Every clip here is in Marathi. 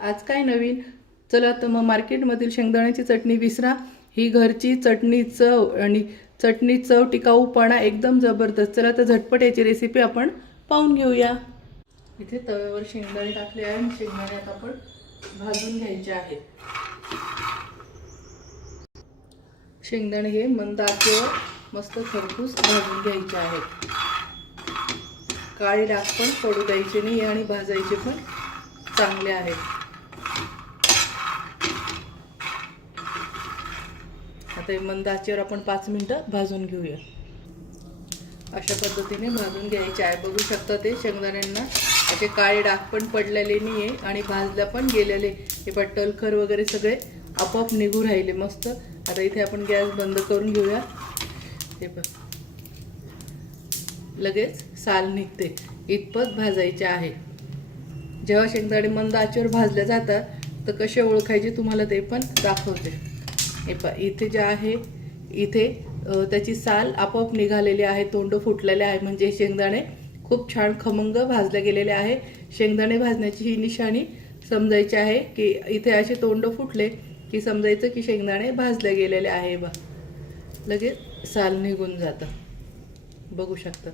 आज काय नवीन? चला तर मग मार्केटमधील शेंगदाण्याची चटणी विसरा. ही घरची चटणी चव आणि चटणी चव टिकाऊपणा एकदम जबरदस्त. चला तर झटपट याची रेसिपी आपण पाहून घेऊया. इथे तव्यावर शेंगदाणे टाकले आहे आणि शेंगदाणे आता आपण भाजून घ्यायचे आहेत. शेंगदाणे हे मंद आचेवर मस्त खरपूस भाजून घ्यायचे आहेत. काळी डाग पण पडू द्यायचे नाही आणि भाजायचे पण चांगले आहेत. आता मंद आचेवर आपण 5 मिनिटं भाजून घेऊया. अशा पद्धतीने भाजून घ्यायचे आहे. बघू शकता ते शेंगदाण्यांना असे काळे डाग पण पडलेले नाही आहे आणि भाजल्या पण गेलेले. हे टलखर वगैरे सगळे आपोआप निघू राहिले मस्त. आता इथे आपण गॅस बंद करून घेऊया. हे बघ लगेच साल निघते इतपत भाजायचे आहे. जेव्हा शेंगदाणे मंद आचेवर भाजले जातात तर कसे ओळखायचे तुम्हाला ते पण दाखवते. हे पहा इथे जे आहे इथे त्याची साल आपोआप निघालेली आहे, तोंड फुटलेले आहे, म्हणजे शेंगदाणे खूप छान खमंग भाजले गेलेले आहे. शेंगदाणे भाजण्याची ही निशाणी समजायची आहे की इथे असे तोंड फुटले की समजायचं की शेंगदाणे भाजले गेलेले आहे. बा लगेच साल निघून जातं. बघू शकता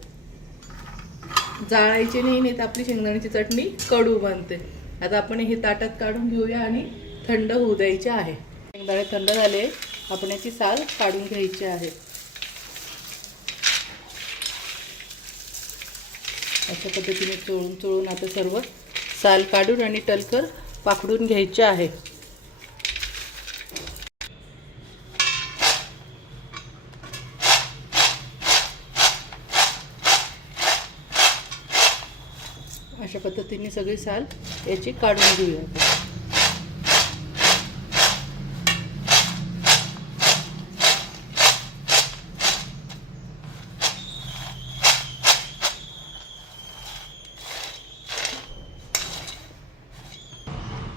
जाळायचे नाही तर आपली शेंगदाण्याची चटणी कडू बनते. आता आपण हे ताटात काढून घेऊया आणि थंड होऊ द्यायचे आहे. शेंगदाणे थंड झाले, आपण याची साल काढून घ्यायची आहे. अशा पद्धतीने चोळून चोळून आता सर्व साल काढून आणि टलकर पाकडून घ्यायचे आहे. अशा पद्धतीने सगळी साल याची काढून घेऊया.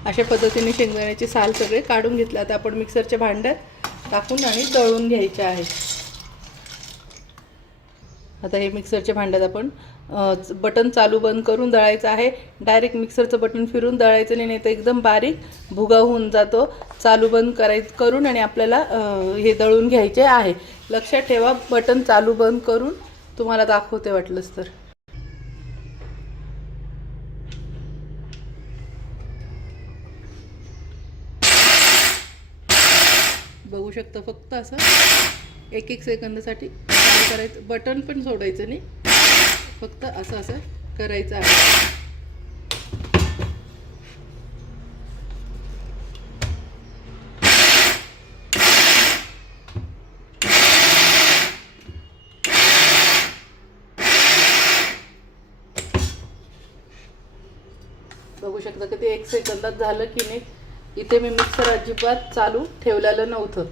अशा पद्धतीने शेंगदाण्याची साल सगळे काढून घेतले. आता आपण मिक्सरच्या भांड्यात टाकून आणि तळून घ्यायचे आहे. आता हे मिक्सरच्या भांड्यात आपण बटन चालू बंद करून दळायचं आहे. डायरेक्ट मिक्सरचं बटन फिरून दळायचं नाही तर एकदम बारीक भुगा होऊन जातो. चालू बंद करून आणि आपल्याला हे दळून घ्यायचे आहे. लक्षात ठेवा बटन चालू बंद करून तुम्हाला दाखवते वाटलंच तर. बघू शकता फक्त असं 1-1 सेकंदासाठी करायचं. बटन पण सोडायचं नाही, फक्त असं असं करायचं आहे. बघू शकता की ते 1 सेकंदात झालं की नाही. इथे मी मिक्सर अजिबात चालू ठेवलेलं नव्हतं.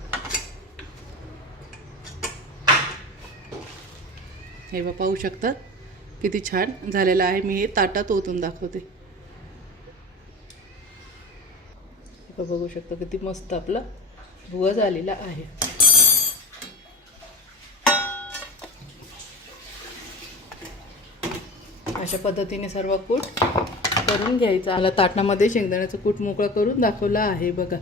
हे बघा पाहू शकता किती छान झालेलं आहे. मी हे ताटात ओतून दाखवते. बघू शकता किती मस्त आपला भुगा झालेला आहे. अशा पद्धतीने सर्व कूट करून घ्यायचा. मला ताटामध्ये शेंगदाण्याचं कूट मोकळं करून दाखवलं आहे. बघा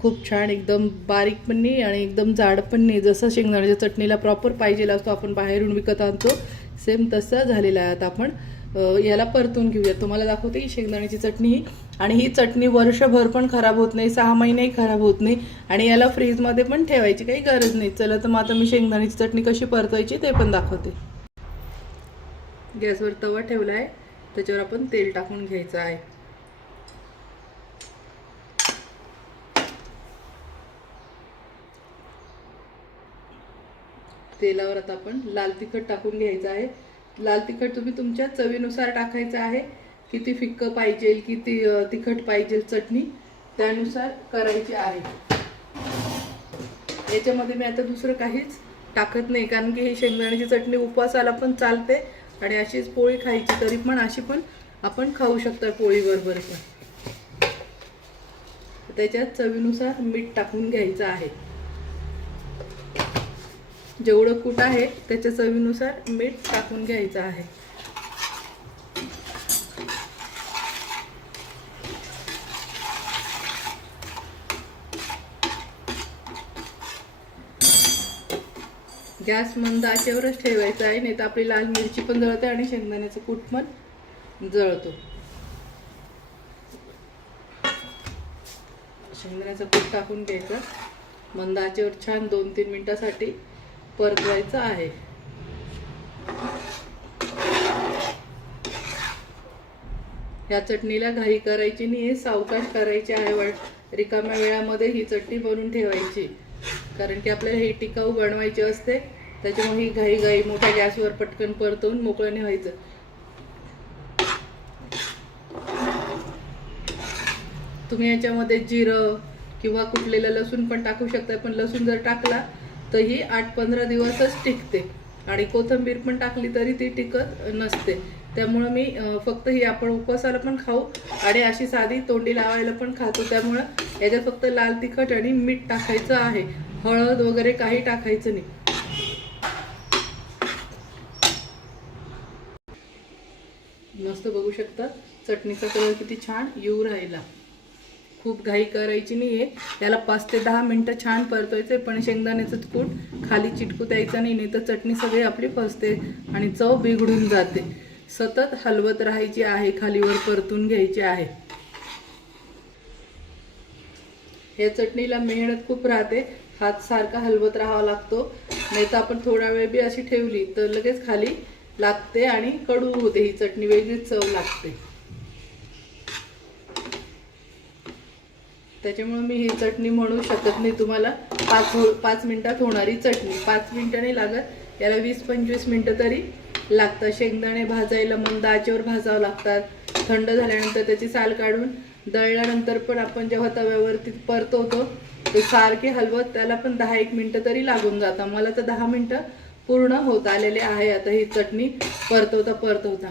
खूप छान, एकदम बारीक पण नाही आणि एकदम जाड पण नाही. जसं शेंगदाण्याच्या चटणीला प्रॉपर पाहिजे असतो आपण बाहेरून विकत आणतो सेम तसं झालेलं आहे. आता आपण याला परतून घेऊया. तुम्हाला दाखवते ही शेंगदाण्याची चटणी ही, आणि ही चटणी वर्षभर पण खराब होत नाही, 6 महिनेही खराब होत नाही आणि याला फ्रीजमध्ये पण ठेवायची काही गरज नाही. चला तर मग आता मी शेंगदाण्याची चटणी कशी परतवायची ते पण दाखवते. गॅसवर तवा ठेवला आहे, त्याच्यावर आपण तेल टाकून घ्यायचं आहे. तेलावर आता आपण लाल तिखट टाकून घ्यायचं आहे. लाल तिखट तुम्ही तुमच्या चवीनुसार टाकायचं आहे. किती फिक्कं पाहिजे, किती तिखट पाहिजे चटणी त्यानुसार करायची आहे. याच्यामध्ये मी आता दुसरं काहीच टाकत नाही, कारण की ही शेंगदाण्याची चटणी उपवासाला पण चालते आणि अशीच पोळी खायची तरी पण अशी पण आपण खाऊ शकता पोळी बरोबर पण. त्याच्यात चवीनुसार मीठ टाकून घ्यायचं आहे. जेवढं कूट आहे त्याच्या चवीनुसार मीठ टाकून घ्यायचं आहे. गॅस मंद आचेवरच ठेवायचा आहे, नाही तर आपली लाल मिरची पण जळते आणि शेंगदाण्याचं कूट पण जळतो. शेंगदाण्याचं कूट टाकून घ्यायचं, मंद आचेवर छान 2-3 मिनिटासाठी परतवायचं आहे. या चटणीला घाई करायची नाही, सावकाश करायची आहे. रिकाम्या वेळामध्ये ही चटणी बनवून ठेवायची, कारण की आपल्याला ही टिकाऊ बनवायची असते. त्याच्यामुळे ही घाई मोठ्या गॅसवर पटकन परतवून मोकळं व्हायचं. तुम्ही याच्यामध्ये जिरं किंवा कुटलेलं लसूण पण टाकू शकता, पण लसूण जर टाकला तर ही 8-15 दिवसच टिकते आणि कोथिंबीर पण टाकली तरी ती टिकत नसते. त्यामुळं मी फक्त ही आपण उपवासाला पण खाऊ आणि अशी साधी तोंडी लावायला पण खातो. त्यामुळं याच्यात फक्त लाल तिखट आणि मीठ टाकायचं आहे, हळद वगैरे काही टाकायचं नाही. मस्त बघू शकता चटणीचा कलर किती छान येऊ राहिला. खूप घाई करायची नाही आहे, याला 5 ते 10 मिनटं छान परतवायचे, पण शेंगदाण्याचं कूट खाली चिटकू द्यायचं नाही, तर चटणी सगळी आपली फसते आणि चव बिघडून जाते. सतत हलवत राहायची आहे, खालीवर परतून घ्यायची आहे. या चटणीला मेहनत खूप राहते, हात सारखा हलवत राहावा लागतो, नाही तर आपण थोडा वेळ बी अशी ठेवली तर लगेच खाली लागते आणि कडू होते. ही चटणी वेगळीच चव लागते. त्याच्यामुळे मी ही चटणी म्हणू शकत नाही तुम्हाला. 5 मिनिटात होणारी चटणी, 5 मिनिटं नाही लागत, याला 20-25 मिनिटं तरी लागतात. शेंगदाणे भाजायला मंद आचेवर भाजावं लागतात. थंड झाल्यानंतर त्याची साल काढून दळल्यानंतर पण आपण जेव्हा तव्यावरती परतवतो ते सारखे हलवत त्याला पण 10-1 मिनिटं तरी लागून जातात. मला तर 10 मिनिटं पूर्ण होत आलेले आहे आता ही चटणी परतवता.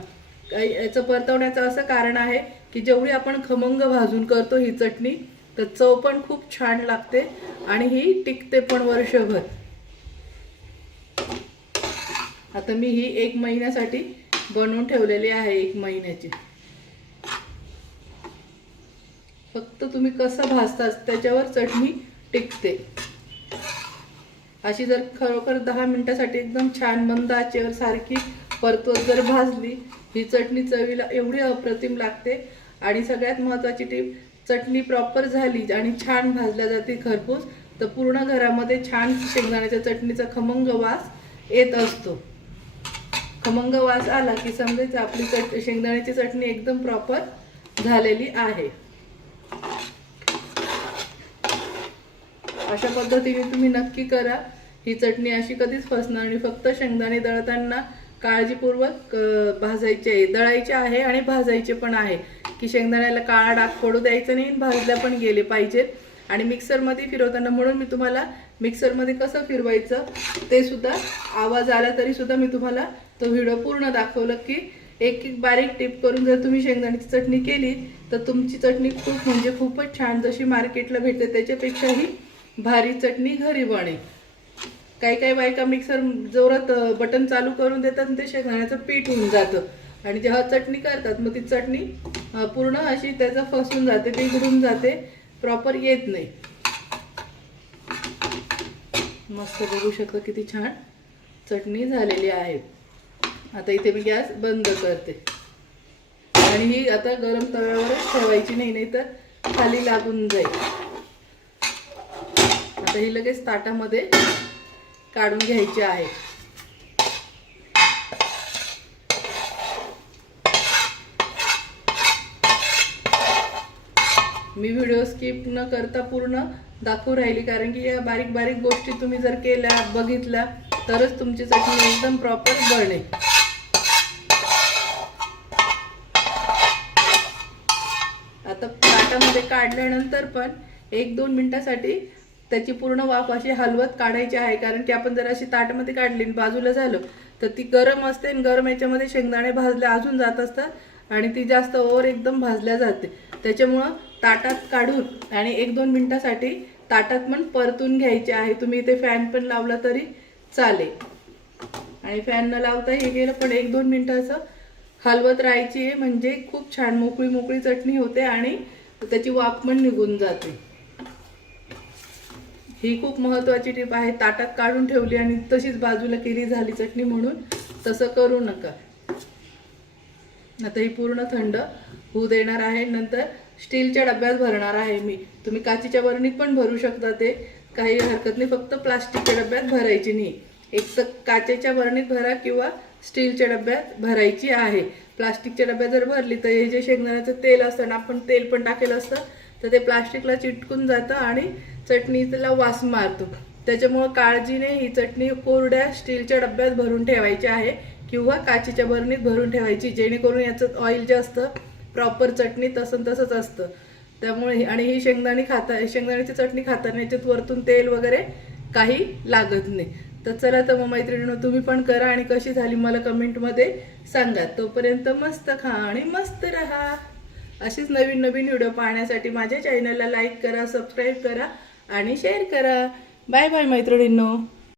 याचं परतवण्याचं असं कारण आहे की जेवढी आपण खमंग भाजून करतो ही चटणी, तर चव पण खूप छान लागते आणि ही टिकते पण वर्षभर. आता मी ही 1 महिन्यासाठी बनवून ठेवलेली आहे, 1 महिन्याची. फक्त तुम्ही कसं भाजता त्याच्यावर चटणी टिकते. अशी जर खरोखर 10 मिनिटासाठी एकदम छान मंद आचेवर सारखी परतवत जर भाजली, ही चटणी चवीला एवढी अप्रतिम लागते. आणि सगळ्यात महत्त्वाची टीप, चटणी प्रॉपर झाली आणि छान भाजल्या जाते खरपूस, तर पूर्ण घरामध्ये छान शेंगदाण्याच्या चटणीचा खमंग वास येत असतो. खमंग वास आला की समजायचं आपली शेंगदाण्याची चटणी एकदम प्रॉपर झालेली आहे. अशा पद्धतीने तुम्ही नक्की करा. ही चटणी अशी कधीच फसणार नाही. फक्त शेंगदाणे दळताना काळजीपूर्वक भाजायचे आहे, दळायचे आहे आणि भाजायचे पण आहे, की शेंगदाण्याला काळा डाग पडू द्यायचा नाही, भाजल्या पण गेले पाहिजेत. आणि मिक्सरमध्ये फिरवताना, म्हणून मी तुम्हाला मिक्सरमध्ये कसं फिरवायचं ते सुद्धा आवाज आला तरी सुद्धा मी तुम्हाला तो व्हिडिओ पूर्ण दाखवलं, की एक बारीक टिप करून जर तुम्ही शेंगदाण्याची चटणी केली तर तुमची चटणी खूप म्हणजे खूपच छान, जशी मार्केटला भेटते त्याच्यापेक्षाही भारी चटणी घरी बनेल. काही बायका मिक्सर जोरात बटन चालू करून देतात आणि ते शेंगदाण्याचं पीठ होऊन जातं, आणि जेव्हा चटणी करतात मग ती चटणी पूर्ण अशी त्याचा फसून जाते, बिघडून जाते, प्रॉपर येत नाही. मस्त बघू शकता किती छान चटणी झालेली आहे. आता इथे मी गॅस बंद करते आणि ही आता गरम तव्यावरच ठेवायची नाही, तर खाली लागून जाईल. आता ही लगेच ताटामध्ये काढून घ्यायची आहे. मी व्हिडिओ स्किप न करता पूर्ण दाखवू राहिली, कारण की या बारीक बारीक गोष्टी तुम्ही जर केल्या, बघितल्या, तरच तुमची चटणी एकदम प्रॉपर बनेल. आता ताटामध्ये काढल्यानंतर पण 1-2 मिनिटासाठी त्याची पूर्ण वाफ अशी हलवत काढायची आहे, कारण की आपण जर अशी ताटामध्ये काढली बाजूला झालं तर ती गरम असते आणि गरम याच्यामध्ये शेंगदाणे भाजले अजून जात असतात आणि ती जास्त ओव्हर एकदम भाजल्या जाते. त्याच्यामुळं ताटात काढून आणि 1-2 मिनिटासाठी ताटात पण परतून घ्यायचे आहे. तुम्ही इथे फॅन पण लावला तरी चालेल, आणि फॅन न लावता हे गेलं पण 1-2 मिनिटं असं हलवत राहायची आहे, म्हणजे खूप छान मोकळी चटणी होते आणि त्याची वाफ पण निघून जाते. ही खूप महत्त्वाची टीप आहे. ताटात काढून ठेवली आणि तशीच बाजूला केली झाली चटणी म्हणून तसं करू नका. आता ही पूर्ण थंड होऊ देणार आहे. नंतर स्टीलच्या डब्यात भरणार आहे मी. तुम्ही काचेच्या बरणीत पण भरू शकता, ते काही हरकत नाही. फक्त प्लास्टिकच्या डब्यात भरायची नाही. एक तर काचेच्या बरणीत भरा किंवा स्टीलच्या डब्यात भरायची आहे. प्लास्टिकच्या डब्यात जर भरली तर हे जे शेंगदाण्याचं तेल असतं ना, आपण तेल पण टाकेलं असतं तर ते प्लास्टिकला चिटकून जातं आणि चटणीला वास मारतो. त्याच्यामुळं काळजीने ही चटणी कोरड्या स्टीलच्या डब्यात भरून ठेवायची आहे किंवा काचेच्या बरणीत भरून ठेवायची, जेणेकरून याचं ऑइल जे असतं प्रॉपर चटणी तसंच असतं. त्यामुळे आणि ही शेंगदाण्याची चटणी खाताना याच्यात वरतून तेल वगैरे काही लागत नाही. तर चला तर मग मैत्रिणींनो, तुम्ही पण करा आणि कशी झाली मला कमेंटमध्ये सांगा. तोपर्यंत मस्त खा आणि मस्त राहा. अशीच नवीन व्हिडिओ पाहण्यासाठी माझ्या चॅनलला लाईक करा, सबस्क्राईब करा आणि शेअर करा. बाय बाय मैत्रिणींनो.